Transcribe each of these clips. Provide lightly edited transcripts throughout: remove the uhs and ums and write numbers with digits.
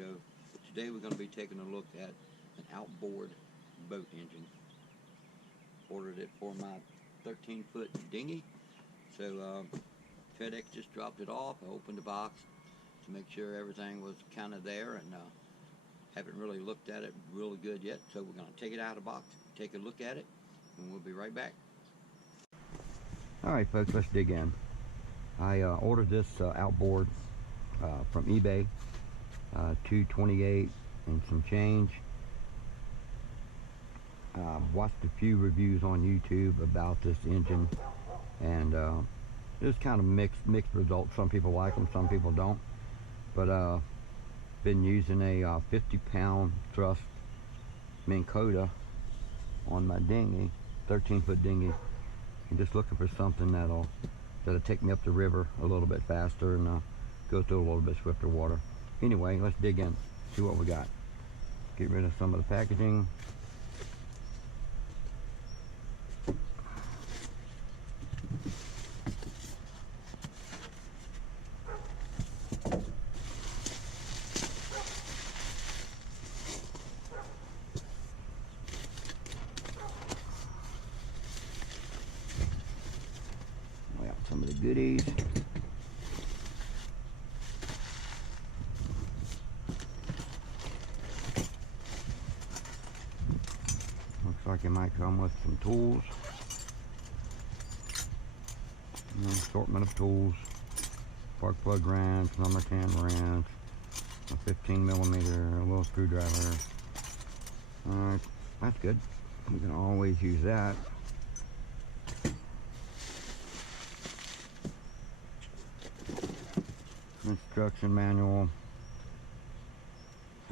Joe. Today we're going to be taking a look at an outboard boat engine. Ordered it for my 13-foot dinghy. So FedEx just dropped it off. I opened the box to make sure everything was kind of there, and haven't really looked at it really good yet. So we're going to take it out of the box, take a look at it, and we'll be right back. Alright folks, let's dig in. I ordered this outboard from eBay, $228 and some change. Watched a few reviews on YouTube about this engine, and it's kind of mixed results. Some people like them, some people don't. But been using a 50-pound thrust Minn Kota on my dinghy, 13-foot dinghy, and just looking for something that'll take me up the river a little bit faster and go through a little bit swifter water. Anyway, let's dig in, see what we got. Get rid of some of the packaging. We got some of the goodies. Looks like it might come with some tools. An assortment of tools. Spark plug wrench, number 10 wrench, a 15mm, a little screwdriver. Alright, that's good. We can always use that. Instruction manual.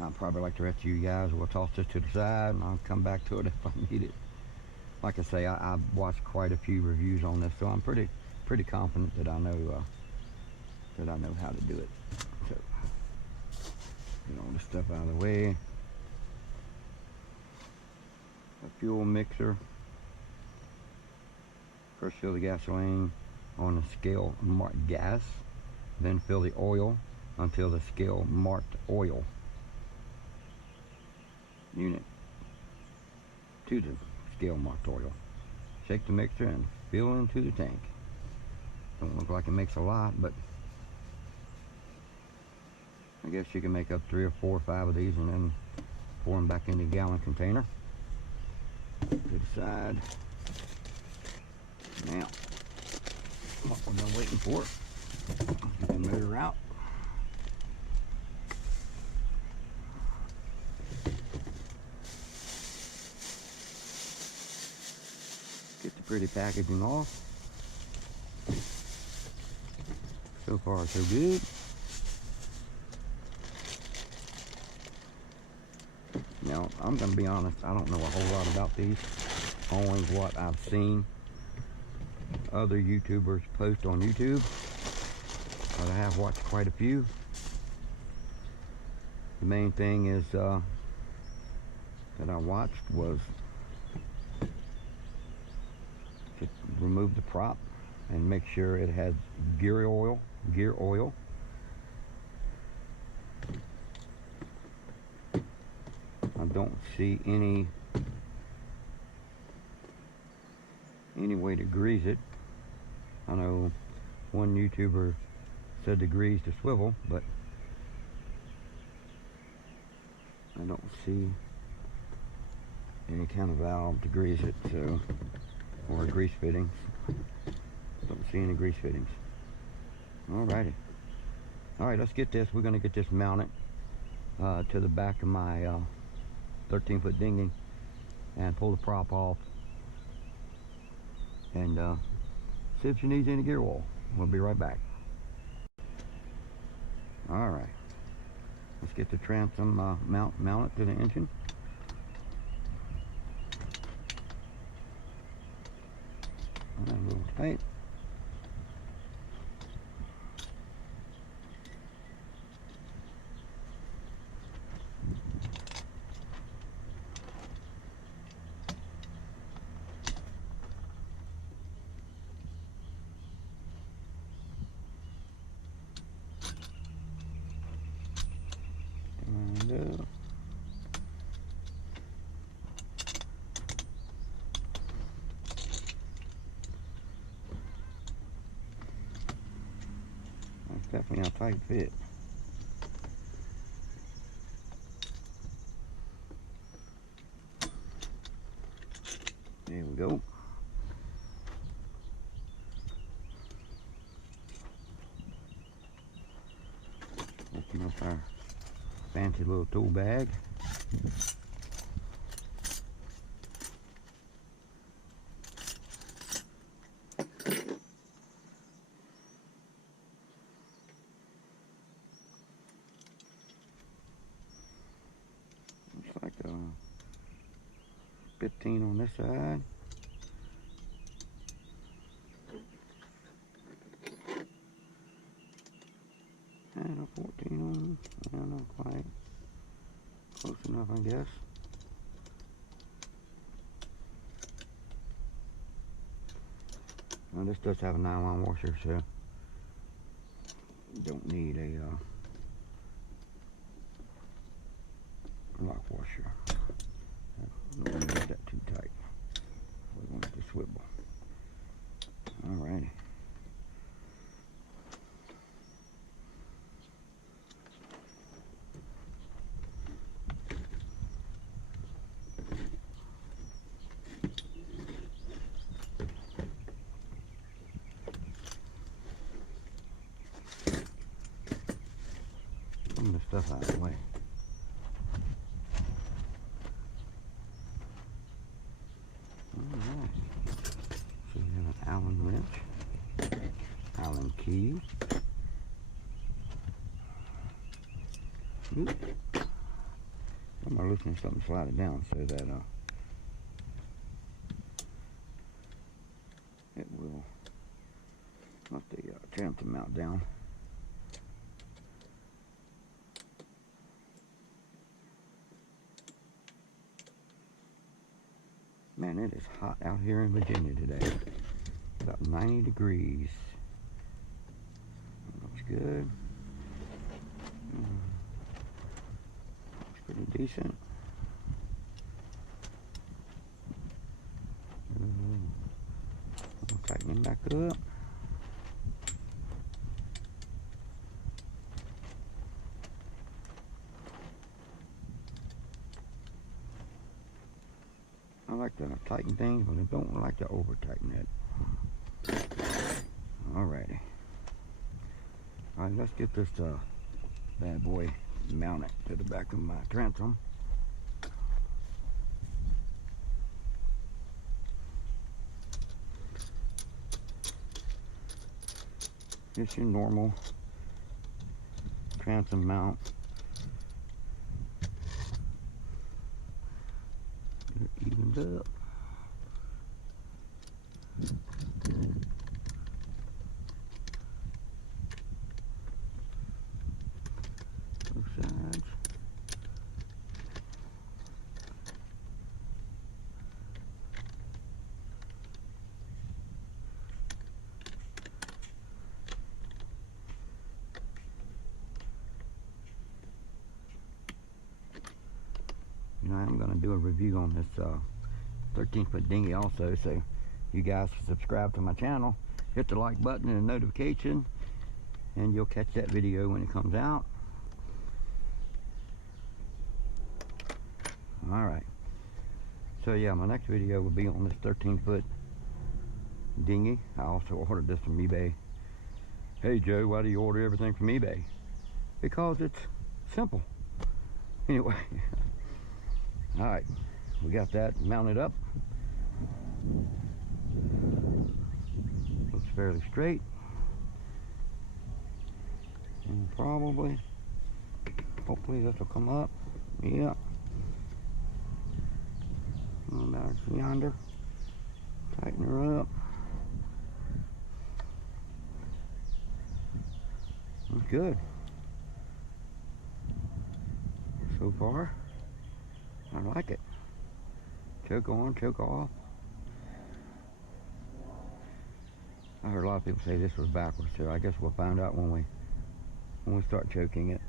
I'll probably, like the rest of you guys, we'll toss this to the side and I'll come back to it if I need it. Like I say, I've watched quite a few reviews on this, so I'm pretty confident that I know how to do it. So get all this stuff out of the way. A fuel mixer. First fill the gasoline on the scale marked gas, then fill the oil until the scale marked oil unit to the scale marked oil. Shake the mixture and fill into the tank. Don't look like it makes a lot, but I guess you can make up 3 or 4 or 5 of these and then pour them back in the gallon container. To the side. Now, what we're done waiting for, get the motor out. Get the pretty packaging off. So far, so good. Now, I'm going to be honest, I don't know a whole lot about these. Only what I've seen other YouTubers post on YouTube. But I have watched quite a few. The main thing is that I watched was to remove the prop and make sure it has gear oil. I don't see any way to grease it. I know one YouTuber said to grease the swivel, but I don't see any kind of valve to grease it, so, or grease fittings. Don't see any grease fittings. Alrighty. Alright, let's get this. We're going to get this mounted to the back of my 13-foot dinghy and pull the prop off and see if she needs any gear oil. We'll be right back. Alright, let's get the transom mounted to the engine. A little tight. Definitely a tight fit. There we go. Open up our fancy little tool bag. Looks like 15 on this side. And a 14 on, I don't know, quite close enough, I guess. Now this does have a nylon washer, so you don't need a lock washer. Don't want to get that too tight. We want it to swivel. Alrighty. Some of the stuff out of the way. Alright. So you have an Allen wrench, Allen key. Oop. I'm gonna loosen something, slide it down so that it will let the transom mount down. Man, it is hot out here in Virginia today. About 90 degrees. Looks good. Looks pretty decent. I'll tighten it back up. I like to tighten things, but I don't like to over tighten it. Alrighty. Alright, let's get this bad boy mounted to the back of my transom. It's your normal transom mount. It evens up. Both sides. You know, I'm going to do a review on this 13-foot dinghy also, so you guys subscribe to my channel, hit the like button and the notification, and you'll catch that video when it comes out. Alright, so yeah, my next video will be on this 13-foot dinghy. I also ordered this from eBay. Hey Joe, why do you order everything from eBay? Because it's simple. Anyway, alright, we got that mounted up. Looks fairly straight. And probably, hopefully this will come up. Yeah. About yonder. Tighten her up. That's good. So far, I like it. Choke on, choke off. I heard a lot of people say this was backwards, so I guess we'll find out when we start choking it.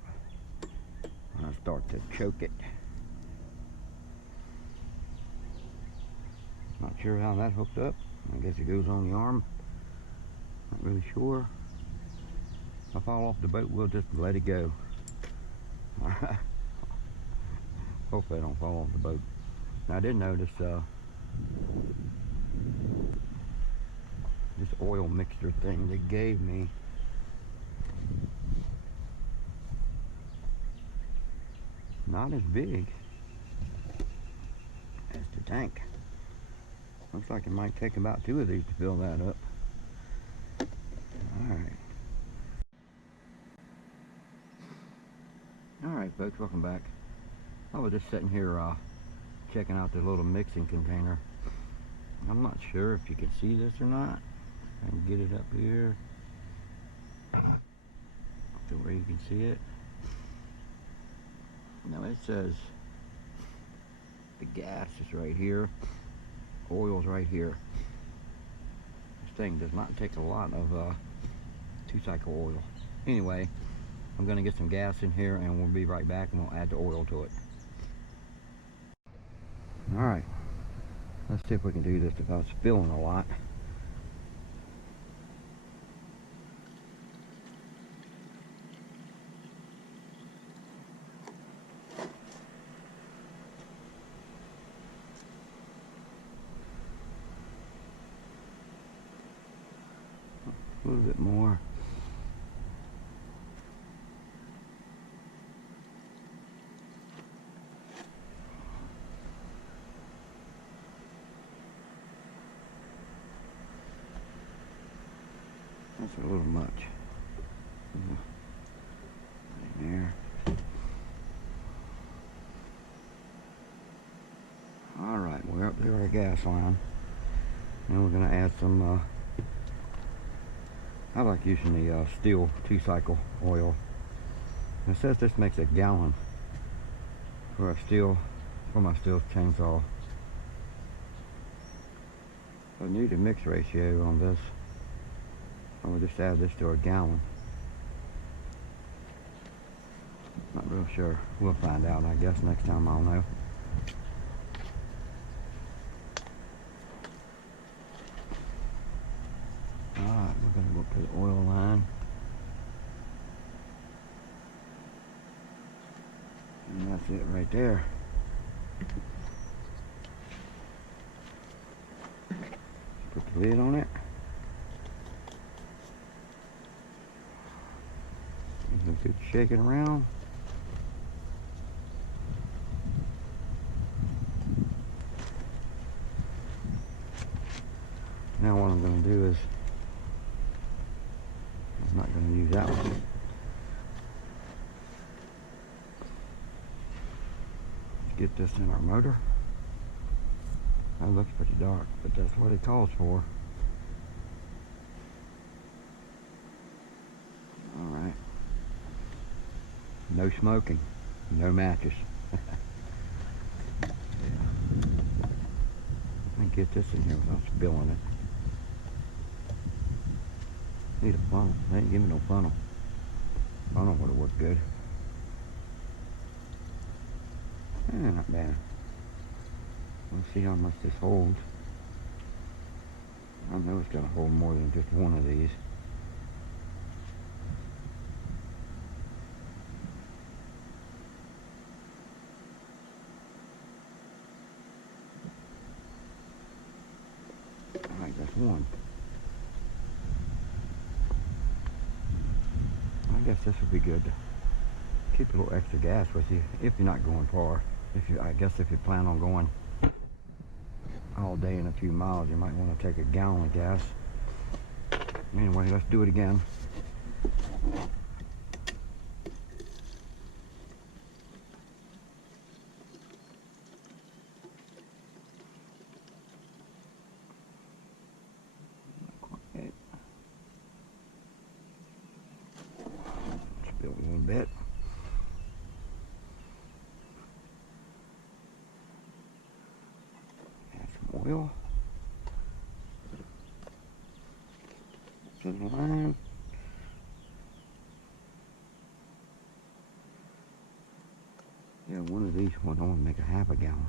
When I start to choke it. Not sure how that hooked up. I guess it goes on the arm. Not really sure. If I fall off the boat, we'll just let it go. Alright. Hopefully I don't fall off the boat. Now I did notice this oil mixture thing they gave me. Not as big as the tank. Looks like it might take about 2 of these to fill that up. Alright. Alright folks, welcome back. I was just sitting here checking out the little mixing container. I'm not sure if you can see this or not. I can get it up here to where you can see it. Now it says the gas is right here, oil's right here. This thing does not take a lot of 2-cycle oil. Anyway, I'm gonna get some gas in here and we'll be right back and we'll add the oil to it. Alright, let's see if we can do this without spilling a lot. A little bit more. That's a little much. Right there. Alright, we're up there at our gas line. And we're going to add some, I like using the steel 2-cycle oil. It says this makes a gallon for my steel chainsaw. I need a mix ratio on this. I will just add this to a gallon. Not real sure. We'll find out, I guess, next time I'll know. Alright, we're going to go up to the oil line. And that's it right there. Put the lid on it. Good shake it around. Now what I'm going to do is, I'm not going to use that one. Get this in our motor. That looks pretty dark, but that's what it calls for. Alright. No smoking, no matches. Yeah. Let me get this in here without spilling it. Need a funnel. They didn't give me no funnel. Funnel would have worked good. Not bad. We'll see how much this holds. I know it's going to hold more than just one of these. Alright, that's one. I guess this would be good to keep a little extra gas with you if you're not going far. I guess if you plan on going all day and a few miles, you might want to take a gallon of gas. Anyway, let's do it again. Spill a little bit. Oil to the line. Yeah, one of these will only make a half a gallon.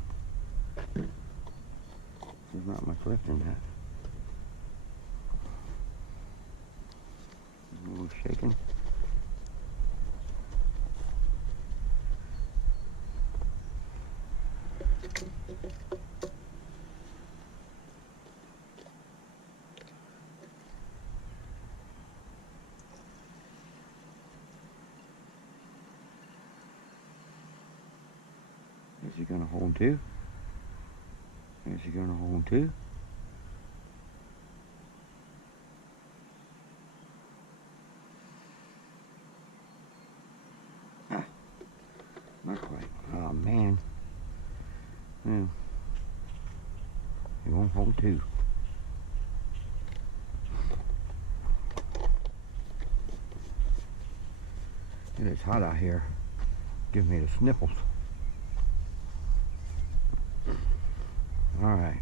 There's not much left in that. A little shaking. it gonna hold to? Is it gonna hold to? Ah, not quite. Oh man. Hmm. It won't hold to. It is hot out here. Give me the sniffles. All right.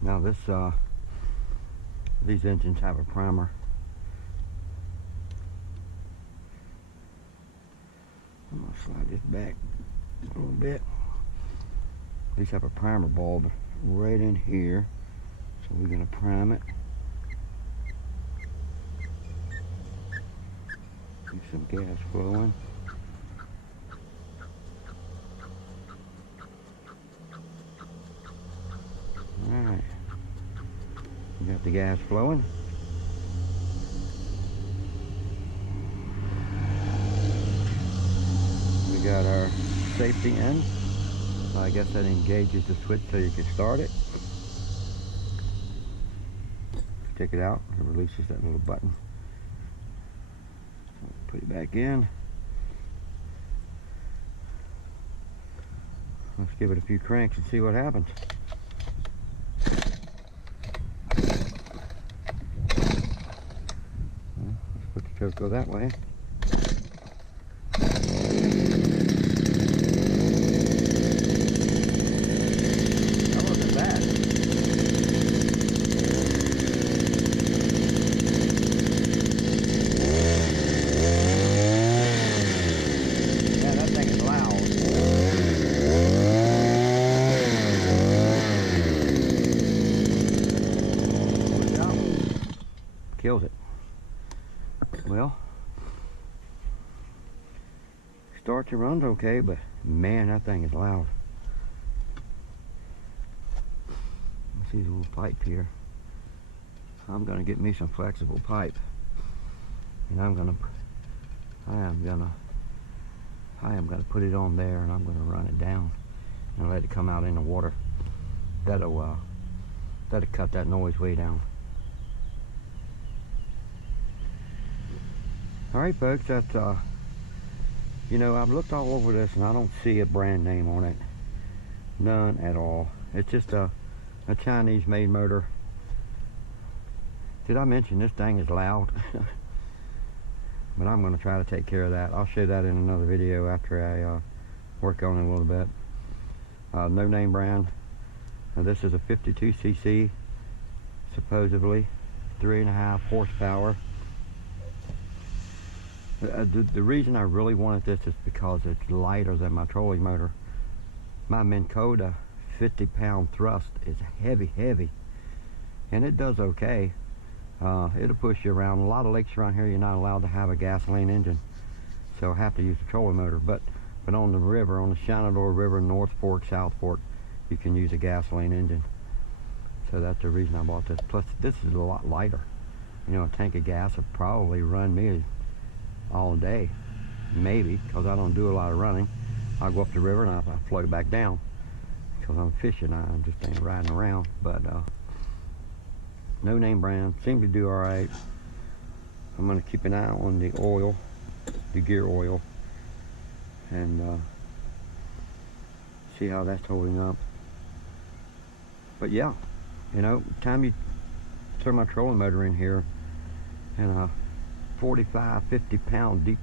Now these engines have a primer. I'm gonna slide this back a little bit. These have a primer bulb right in here, so we're gonna prime it. Keep some gas flowing. Alright, we got the gas flowing. We got our safety in. I guess that engages the switch so you can start it. Take it out, it releases that little button. Put it back in. Let's give it a few cranks and see what happens. Let's put the choke go that way. That wasn't bad. Yeah, that thing is loud. Killed it. Well, starts and runs okay, but man, that thing is loud. See the little pipe here. I'm gonna get me some flexible pipe, and I am gonna put it on there, and I'm gonna run it down and let it come out in the water. That'll cut that noise way down. All right, folks, that's you know, I've looked all over this and I don't see a brand name on it, none at all. It's just a Chinese made motor. Did I mention this thing is loud? But I'm going to try to take care of that. I'll show that in another video after I work on it a little bit. No name brand. Now, this is a 52cc, supposedly 3.5 horsepower. The reason I really wanted this is because it's lighter than my trolling motor. My Minn Kota 50-pound thrust is heavy, and it does okay. It'll push you around. A lot of lakes around here you're not allowed to have a gasoline engine, so I have to use a trolling motor. But on the river, on the Shenandoah River, North Fork, South Fork, you can use a gasoline engine. So that's the reason I bought this. Plus, this is a lot lighter. You know, a tank of gas would probably run me all day, maybe, because I don't do a lot of running. I go up the river and I float back down because I'm fishing. I'm just ain't riding around. But no name brand, seem to do all right. I'm going to keep an eye on the oil, the gear oil, and see how that's holding up. But yeah, you know, time you throw my trolling motor in here and a 45-50 pound deep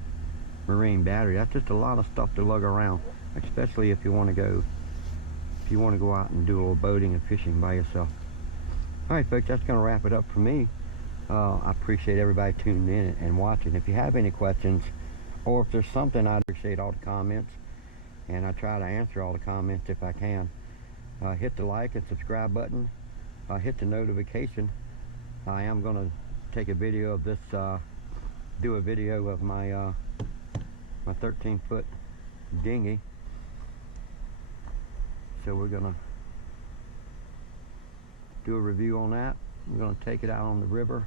marine battery, that's just a lot of stuff to lug around, especially if you want to go out and do a little boating and fishing by yourself. All right, folks, that's going to wrap it up for me. I appreciate everybody tuning in and watching. If you have any questions, or if there's something, I'd appreciate all the comments, and I try to answer all the comments if I can. Hit the like and subscribe button. Hit the notification. I am going to take a video of this, do a video of my my 13-foot dinghy. So we're gonna do a review on that. We're going to take it out on the river,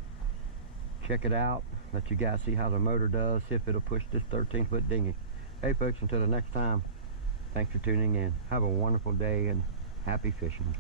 check it out, let you guys see how the motor does, see if it'll push this 13-foot dinghy. Hey folks, until the next time, thanks for tuning in. Have a wonderful day and happy fishing.